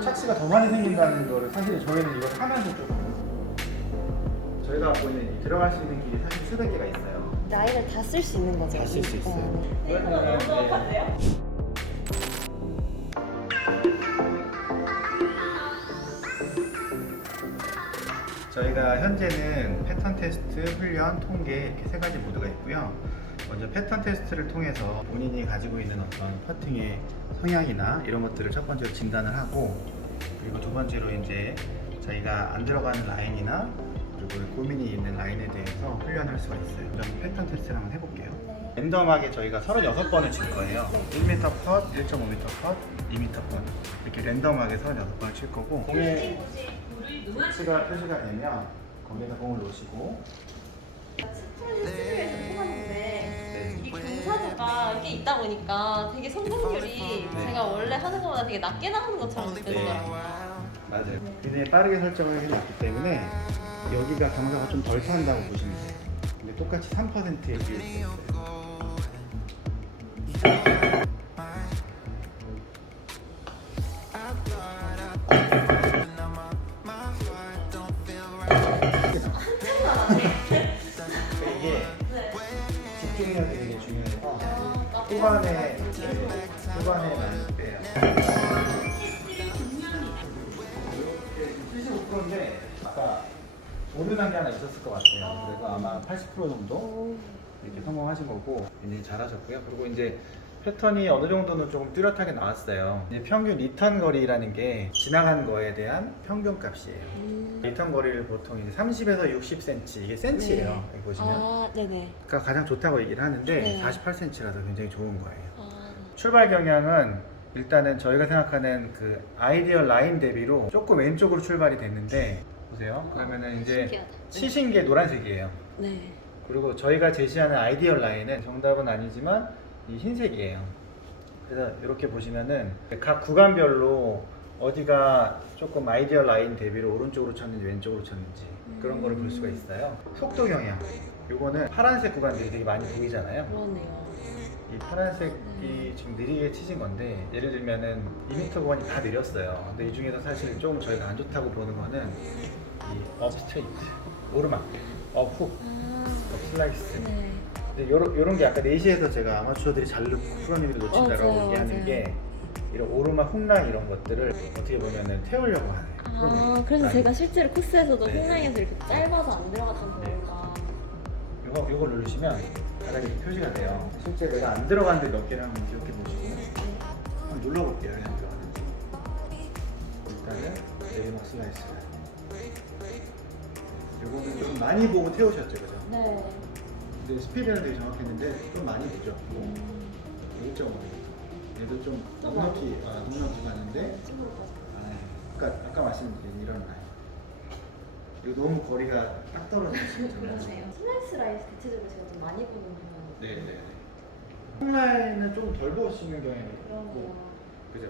착시가 더 많이 생긴다는 거를 사실 저희는 이걸 하면서 조금 저희가 갖고 있는 이 들어갈 수 있는 길이 사실 수백 개가 있어요. 라인을 다 쓸 수 있는 거죠. 다 쓸 수 있어요. 네. 저희가 현재는 패턴 테스트, 훈련, 통계 이렇게 세 가지 모드가 있고요. 먼저 패턴 테스트를 통해서 본인이 가지고 있는 어떤 퍼팅의 성향이나 이런 것들을 첫 번째로 진단을 하고, 그리고 두 번째로 이제 저희가 안 들어가는 라인이나 그리고 고민이 있는 라인에 대해서 훈련할 수가 있어요. 그럼 패턴 테스트를 한번 해볼게요. 랜덤하게 저희가 36번을 칠 거예요. 1m 컷, 1.5m 컷, 2m 컷 이렇게 랜덤하게 36번을 칠 거고, 공에 위치가 표시가 되면 거기에다 공을 놓으시고, 스프링 스튜디오에서 해봤는데 이게 경사도가 이게 있다 보니까 되게 성공률이 제가 원래 하는 것보다 되게 낮게 나오는 것처럼 느껴지더라고요. 맞아요. 굉장히 빠르게 설정을 해놨기 때문에 여기가 경사가 좀 덜 탄다고 보시면 돼요. 근데 똑같이 3%의 비율이 있어요. 이게 집중력이 되게 중요해서 후반에 많이 빼요. 75%인데 아까 오류난 게 하나 있었을 것 같아요. 그래서 아마 80% 정도 이렇게 성공하신 거고 굉장히 잘하셨고요. 그리고 이제 패턴이 어느 정도는 조금 뚜렷하게 나왔어요. 이제 평균 리턴 거리라는 게 지나간 거에 대한 평균 값이에요. 리턴 거리를 보통 이제 30에서 60cm, 이게 센치예요. 네. 여기 보시면. 아, 네네. 그러니까 가장 좋다고 얘기를 하는데 네. 48cm라서 굉장히 좋은 거예요. 아, 출발 경향은 일단은 저희가 생각하는 그 아이디얼 라인 대비로 조금 왼쪽으로 출발이 됐는데, 보세요. 그러면은 이제 신기하다. 치신 게 노란색이에요. 네. 그리고 저희가 제시하는 아이디얼 라인은 정답은 아니지만 이 흰색이에요. 그래서 이렇게 보시면은 각 구간별로 어디가 조금 아이디얼 라인 대비로 오른쪽으로 쳤는지 왼쪽으로 쳤는지 그런 거를 볼 수가 있어요. 속도 경향, 요거는 파란색 구간들이 되게 많이 보이잖아요. 그러네요. 이 파란색이 지금 느리게 치신 건데, 예를 들면은 2m 구간이 다 느렸어요. 근데 이 중에서 사실 좀 저희가 안 좋다고 보는 거는 이 업 스트레이트, 오르막, 업 훅, 업 슬라이스. 네. 근데 요런 게 아까 4시에서 제가 아마추어들이 잘 넣고 프로님들이 놓친다라고 맞아요, 얘기하는 맞아요. 게 이런 오르막, 훅라인 이런 것들을 어떻게 보면은 태우려고 하는. 아, 그래서 제가 실제로 코스에서도 네. 홈라인에서 이렇게 짧아서 안 들어갔던 네. 경우가 요걸 누르시면 바닥에 이렇게 표시가 돼요. 실제 내가 안 들어갔는데 몇 개를 한번 기억해 보시고 한번 눌러볼게요. 그냥 들어갔는지. 일단은 내리막 슬라이스. 요거는 좀 많이 보고 태우셨죠, 그죠? 네. 근데 스피드는 되게 정확했는데 좀 많이 보죠. 1.5. 얘도 좀 넉넉히 가는데, 아까 말씀드린 이런 라인. 이거 너무 거리가 딱 떨어지는 그러네요. 슬라이스 라인 대체적으로 제가 좀 많이 보는 편이에요. 네네. 홈라인은 좀 덜 보시는 경향이 그러네요. 있고, 그죠?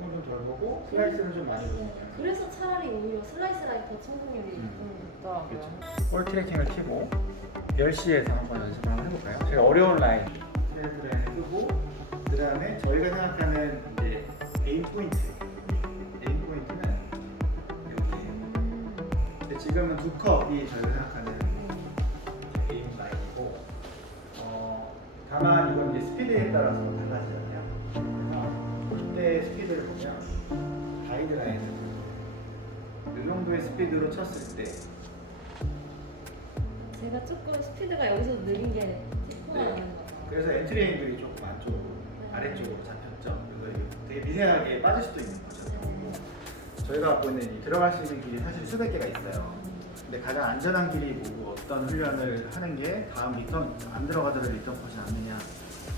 홈은 좀 덜 보고 슬라이스는 좀 많이 보시는 경향이 있고. 그래서 차라리 오히려 슬라이스 라인 더 성공률이 좀 있더라고요. 그렇죠. 볼 트래킹을 켜고 10시에서 한번 연습을 한번 해볼까요? 제가 어려운 라인, 스트레이트 라인을 끄고, 그 다음에 저희가 생각하는 이제 에임 포인트. 에임 포인트는 여기에요. 근데 지금은 두 컵이 저희가 생각하는 에임 라인이고, 다만 이건 이제 스피드에 따라서 달라지잖아요. 그래서 이때 스피드를 보면 가이드라인에서 이 정도의 스피드로 쳤을 때, 제가 조금 스피드가 여기서 느린 게 tip어나는 것 같아요. 그래서 엔트리 앵글이 조금 안쪽으로, 아래쪽으로 잡혔죠. 그래서 이게 되게 미세하게 빠질 수도 있는 거죠. 저희가 갖고 있는 이 들어갈 수 있는 길이 사실 수백 개가 있어요. 근데 가장 안전한 길이 뭐고, 어떤 훈련을 하는 게 다음 리턴, 안 들어가더라도 리턴 컷이 않느냐,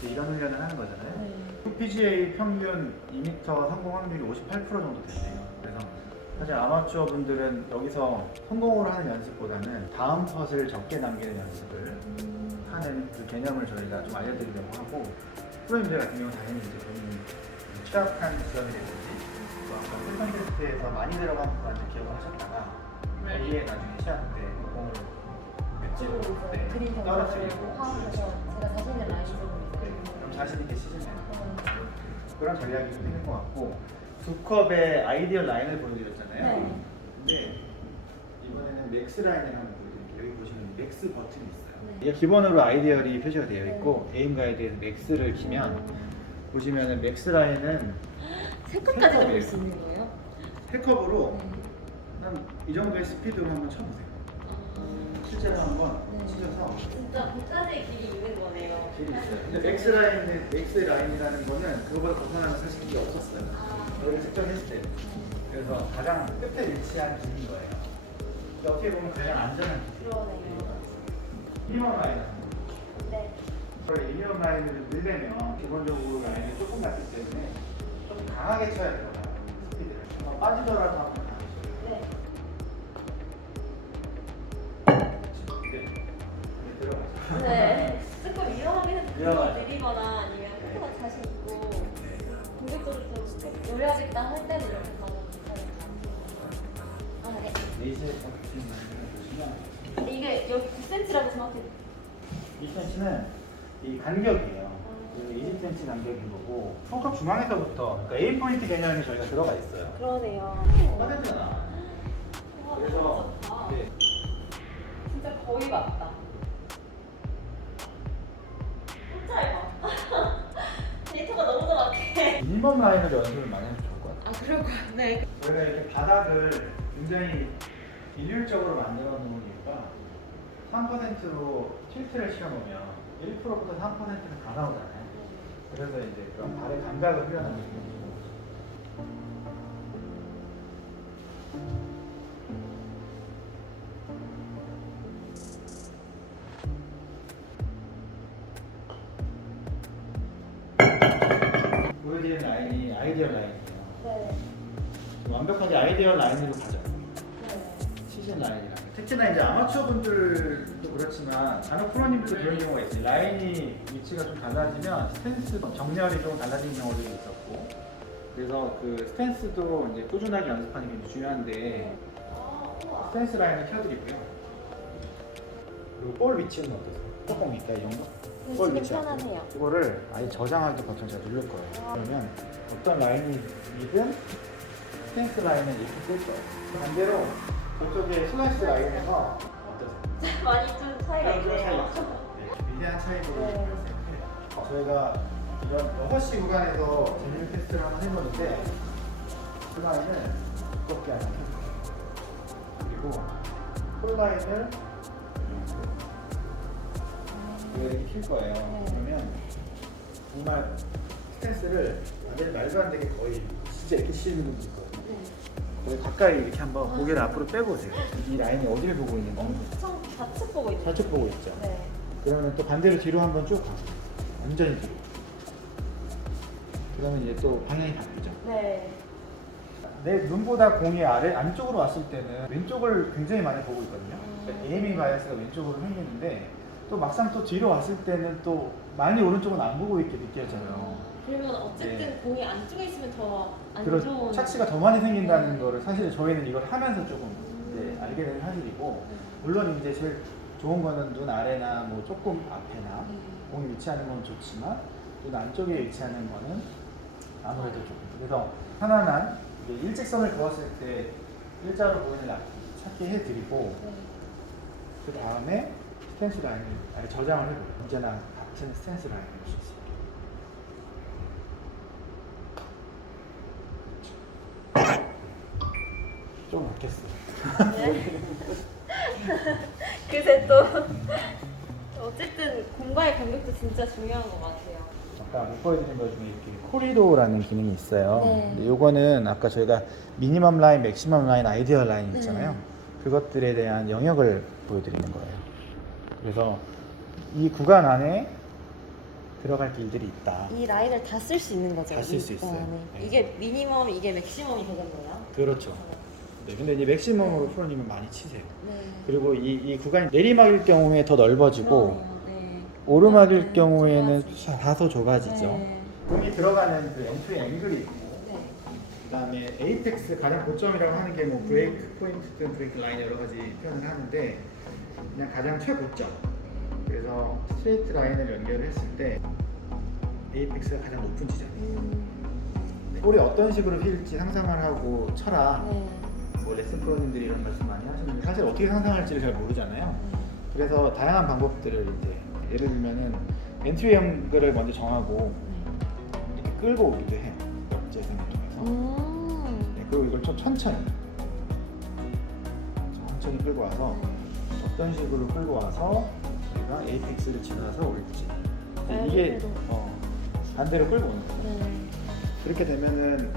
이런 훈련을 하는 거잖아요. PGA 평균 2m 성공 확률이 58% 정도 된대요. 그래서 사실 아마추어 분들은 여기서 성공으로 하는 연습보다는 다음 컷을 적게 남기는 연습을 하는 그 개념을 저희가 좀 알려드리려고 하고, 프로님들 같은 경우는 당연히 이제 본인이 취약한 지점이라든지 또 아까 패턴 테스트에서 많이 들어간 부분을 기억을 하셨다가 거기에 나중에 시합 때 공을 맷집으로 떨어뜨리고, 제가 자신 있는 라인 쪽으로 그럼 자신 있게 치시면 그런 전략이 좀 있는 것 같고, 두 컵의 아이디얼 라인을 보여드렸잖아요. 네. 근데 이번에는 맥스 라인을 한번 보여드릴게요. 여기 보시면 맥스 버튼이 있어요. 네. 이게 기본으로 아이디얼이 표시가 되어 있고 에임 가이드에서 맥스를 키면 보시면은 맥스 라인은 세 컵까지도 볼 수 있는 거예요? 세 컵으로 네. 한 이 정도의 스피드로 한번 쳐보세요. 아, 실제로 한번 네. 치셔서 진짜 끝까지 길이 있는 거네요. 길이 있어요. 근데 맥스 라인이라는 거는 그거보다 벗어나는 사실 길이 없었어요. 이걸 측정했을 때. 그래서 가장 끝에 위치한 길인 거예요. 근데 어떻게 보면 가장 안전한 길. 그러네요. 미니멈 라인. 네. 미니멈 라인을 늘려면 기본적으로 라인이 조금 낮기 때문에 좀 강하게 쳐야 돼요. 스피드를. 빠지더라도 한번 강하게 쳐요. 네. 들어가죠. 네. 조금 위험하긴 해도 위험하죠. 그거 느리거나 아니면 코트가 자신 있고 네. 공격적으로 좀 노려야겠다 할 때는 이렇게 가면 괜찮을 아, 네. 레이저에 보시면 이게 여기 9cm라고 생각해. 2cm는 이 간격이에요. 20cm 간격인 거고 손컵 중앙에서부터 그러니까 에임 포인트 개념이 저희가 들어가 있어요. 그러네요. 빠졌잖아. 그래서 네. 진짜 거의 맞다. 좀 짧아. 데이터가 너무 정확해. 미니멈 라인을 연습을 많이 하면 좋을 것 같아요. 아, 그럴 거야. 네. 저희가 이렇게 바닥을 굉장히 일률적으로 만들어 놓은 이유가 3%로 틸트를 시켜놓으면 1%부터 3%는 다 나오잖아요. 그래서 이제 그런 발의 감각을 훈련하는 거죠. 보여드리는 라인이 아이디얼 라인이에요. 네. 완벽하게 아이디얼 라인으로 가죠. 네. 시즌 라인이랑. 특히나 이제 아마추어 분들도 그렇지만 간혹 프로님들도 그런 경우가 있어요. 라인이 위치가 좀 달라지면 스탠스 정렬이 좀 달라지는 경우들이 있었고, 그래서 그 스탠스도 이제 꾸준하게 연습하는 게 굉장히 중요한데 아, 우와. 스탠스 라인을 켜드리고요. 그리고 볼 위치는 어떠세요? 조금 있다 이 정도? 볼 위치. 편하네요. 이거를 아예 저장하기 버튼 제가 누를 거예요. 그러면 어떤 라인이든 스탠스 라인은 이렇게 쓸 거예요. 반대로 저쪽에 슬라이스 라인에서 어떠세요? 많이 좀 차이가 있네요. 네, 미세한 차이로 네. 발생해요. 저희가 이런 6시 구간에서 재능 테스트를 한번 해보는데 슬라인을 두껍게 하나 켜줄게요. 그리고 폴라인을 이렇게 킬 거예요. 그러면 정말 스탠스를 완전히 말도 안 되게 거의 진짜 이렇게 씌우는 분도 있거든요. 거의 가까이 이렇게 한번 고개를 앞으로 빼보세요. 이 라인이 어디를 보고 있는지 엄청 좌측 보고 있죠. 좌측 보고 있죠. 네. 그러면 또 반대로 뒤로 한번 쭉 가세요. 완전히 뒤로. 그러면 이제 또 방향이 바뀌죠. 네. 내 눈보다 공이 아래 안쪽으로 왔을 때는 왼쪽을 굉장히 많이 보고 있거든요. 그러니까 에이밍 바이어스가 왼쪽으로 생기는데 또 막상 또 뒤로 왔을 때는 또 많이 오른쪽은 안 보고 있게 느껴져요. 그러면 어쨌든 네. 공이 안쪽에 있으면 더 안 그런 좋은 착시가 더 많이 생긴다는 거를 사실 저희는 이걸 하면서 조금 이제 알게 된 사실이고, 물론 이제 제일 좋은 거는 눈 아래나 뭐 조금 앞에나 공이 위치하는 건 좋지만 눈 안쪽에 위치하는 거는 아무래도 조금, 그래서 편안한 이제 일직선을 그었을 때 일자로 보이는 락 찾게 해드리고 그 다음에 스탠스 라인을 아예 저장을 해보고 언제나 같은 스탠스 라인을 볼 수 있어요. 좀 바뀌었어요. 네. 그새 또 어쨌든 공과의 간격도 진짜 중요한 것 같아요. 아까 못 보여드린 것 중에 이렇게 코리도라는 기능이 있어요. 네. 근데 요거는 아까 저희가 미니멈 라인, 맥시멈 라인, 아이디얼 라인 있잖아요. 네. 그것들에 대한 영역을 보여드리는 거예요. 그래서 이 구간 안에 들어갈 길들이 있다. 이 라인을 다 쓸 수 있는 거죠? 다 쓸 수 이 있어요. 안에. 네. 이게 미니멈, 이게 맥시멈이 되겠네요. 그렇죠. 네, 근데 이제 맥시멈으로 프로님은 많이 치세요. 네. 그리고 이 구간이 내리막일 경우에 더 넓어지고 그러네요. 네. 오르막일 네, 경우에는 좁아지죠. 다소 좁아지죠. 네. 공이 들어가는 그 엔트리 앵글이 있고, 네. 그다음에 에이펙스 가장 고점이라고 하는 게 뭐 브레이크 포인트든 브레이크 라인 여러 가지 표현을 하는데 그냥 가장 최고점. 그래서 스트레이트 라인을 연결을 했을 때 에이펙스가 가장 높은 지점이에요. 네. 볼이 어떤 식으로 휠지 상상을 하고 쳐라. 네. 뭐 레슨 프로님들이 이런 말씀 많이 하시는데 사실 어떻게 상상할지를 잘 모르잖아요. 그래서 다양한 방법들을 이제 예를 들면은 엔트리 앵글을 먼저 정하고 이렇게 끌고 오기도 해요. 역재생을 통해서. 네, 그리고 이걸 좀 천천히 끌고 와서 어떤 식으로 끌고 와서 우리가 에이펙스를 지나서 올지 이게 반대로 끌고 오는 거예요. 네. 그렇게 되면은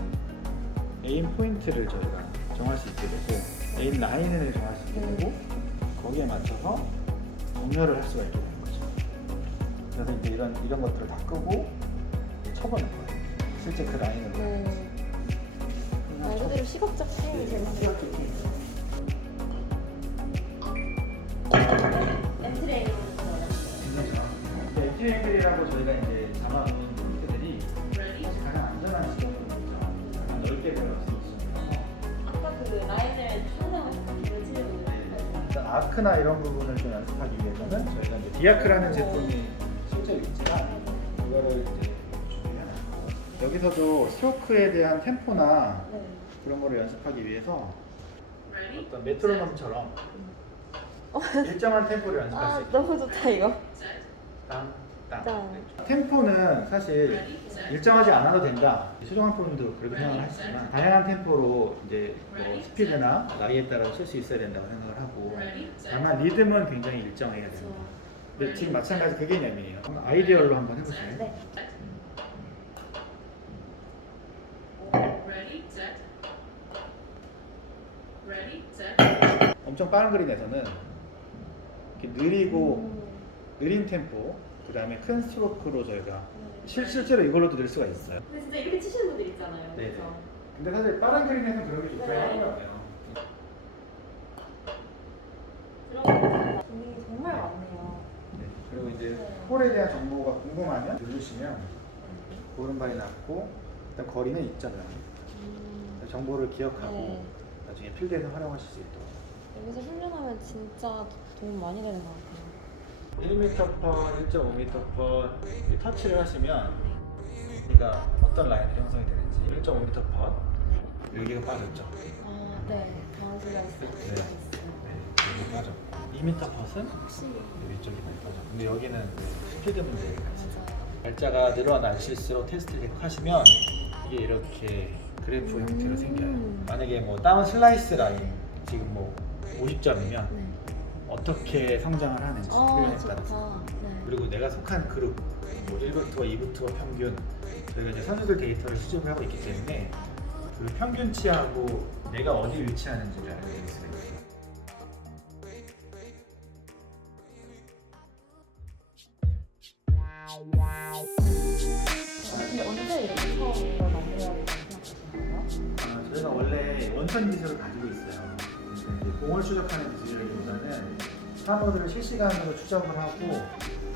에임 포인트를 저희가 정할 수 있게 되고 에임 라인을 정할 수 있게 되고 거기에 맞춰서 정렬을 할 수가 있게 되는 거죠. 그래서 이제 이런 것들을 다 끄고 쳐보는 거예요. 실제 그 라인으로. 말 그대로 시각적 게임이 되는 거예요. 엔트리앵글이라고 저희가 이제 잡아놓은 포인트들이 가장 안전한 지점들이죠. 넓게 들어갈 수 있으면서 아까 그 라인을 상상을 보여주려고 일단 아크나 이런 부분을 좀 연습하기 위해서는 저희가 이제 디아크라는 제품이 실제로 있지만 그거를 이제 준비해놨고 여기서도 스트로크에 대한 템포나 그런 거를 연습하기 위해서 어떤 메트로놈처럼 일정한 템포를 연습할 수 있게 너무 좋다 이거. 땅. 짠. 템포는 사실 일정하지 않아도 된다. 최종환 프로님도 그렇게 생각을 하시지만 다양한 템포로 이제 뭐 스피드나 나이에 따라 쓸 수 있어야 된다고 생각을 하고 다만 리듬은 굉장히 일정해야 된다. 근데 지금 마찬가지 그 개념이에요. 아이디어로 한번 해보실래요? 네. 엄청 빠른 그린에서는 이렇게 느리고 느린 템포 그 다음에 큰 스트로크로 저희가 실제로 이걸로도 낼 수가 있어요. 근데 진짜 이렇게 치시는 분들 있잖아요. 네. 그래서. 근데 사실 빠른 그린에서는 그런 게 좋다고 네. 하더라고요. 들어가는 분위기 정말 많네요. 네. 그리고 이제 홀에 대한 정보가 궁금하면 누르시면 오른발이 낮고 일단 거리는 있잖아요. 정보를 기억하고 네. 나중에 필드에서 활용하실 수 있도록. 여기서 훈련하면 진짜 도움 많이 되는 것 같아요. 1m 퍼, 1.5m 퍼 터치를 하시면 여기가 어떤 라인이 형성이 되는지 1.5m 퍼 여기가 빠졌죠. 아, 네. 당황스러웠어요. 네. 여기 빠졌고 2m 퍼는 혹시 위쪽이 많이 빠져. 근데 여기는 스피드 문제가 있어요. 맞아요. 날짜가 늘어나실수록 테스트를 계속 하시면 이게 이렇게 그래프 형태로 생겨요. 만약에 뭐 다운 슬라이스 라인 지금 뭐 50점이면 네. 어떻게 성장을 하는지 훈련에 좋다. 따라서 네. 그리고 내가 속한 그룹 뭐 1부 투어, 2부 투어 평균 저희가 이제 선수들 데이터를 수집을 하고 있기 때문에 그 평균치하고 내가 어디 위치하는지를 알게 될 수가 있어요. 근데 언제 이렇게 처음 이걸 만들어야 된다고 생각하시나요? 저희가 원래 원천 기술을 가지고 있어요. 그래서 이제 공을 추적하는 기술이라기보다는 사물을 실시간으로 추적을 하고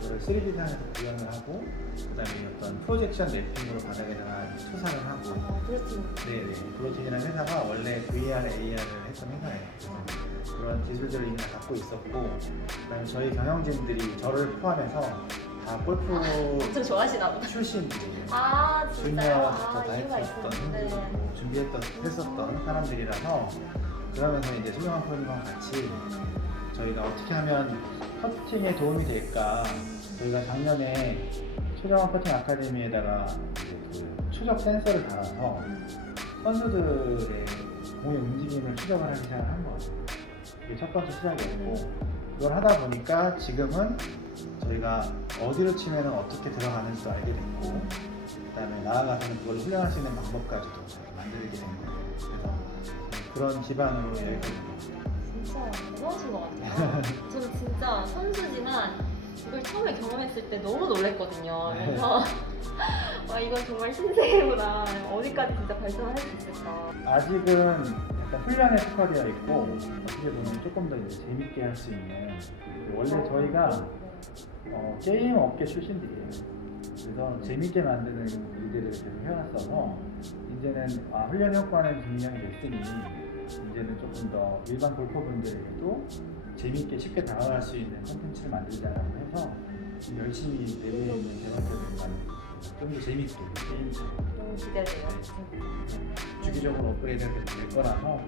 그걸 3D상에서 구현을 하고 그다음에 어떤 프로젝션 매핑으로 바닥에다가 투사를 하고 그렇죠. 네네 브로틴이라는 회사가 원래 VR, AR을 했던 회사예요. 그래서 그런 기술들을 이미 갖고 있었고 그다음에 저희 경영진들이 저를 포함해서 다 골프 좀 좋아하시나 보다. 출신들이에요. 아, 진짜요? 주니어부터 다 이유가 했었던 있었는데. 했었던 사람들이라서 그러면서 이제 수경환 프로님과 같이 저희가 어떻게 하면 퍼팅에 도움이 될까 저희가 작년에 최정환 퍼팅 아카데미에다가 이제 그 추적 센서를 달아서 선수들의 공의 움직임을 추적을 하기 시작을 한 거예요. 이게 첫 번째 시작이었고 그걸 하다 보니까 지금은 저희가 어디로 치면 어떻게 들어가는지도 알게 됐고 그다음에 나아가서는 그걸 훈련할 수 있는 방법까지도 만들게 된 거예요. 그래서 그런 기반으로 여기까지 된 겁니다. 진짜 대단하신 것 같아요. 저는 진짜 선수지만 이걸 처음에 경험했을 때 너무 놀랬거든요. 그래서 와, 이건 정말 신세계구나. 어디까지 진짜 발전할 수 있을까. 아직은 약간 훈련에 특화되어 있고 어떻게 보면 조금 더 이제 재밌게 할 수 있는 원래 저희가 게임 업계 출신들이에요. 그래서 재밌게 만드는 일들을 계속 해왔어서 이제는 훈련 효과는 증명이 됐으니 이제는 조금 더 일반 골퍼분들에게도 재밌게 쉽게 다가갈 수 있는 콘텐츠를 만들자라고 해서 열심히 내부에 있는 개발자들과 좀 더 재밌게 게임처럼 너무 기대돼요. 주기적으로 업그레이드가 될 거라서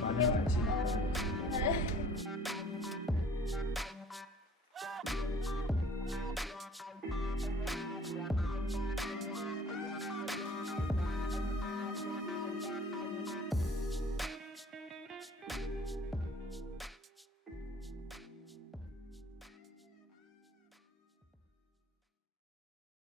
많은 관심이 네.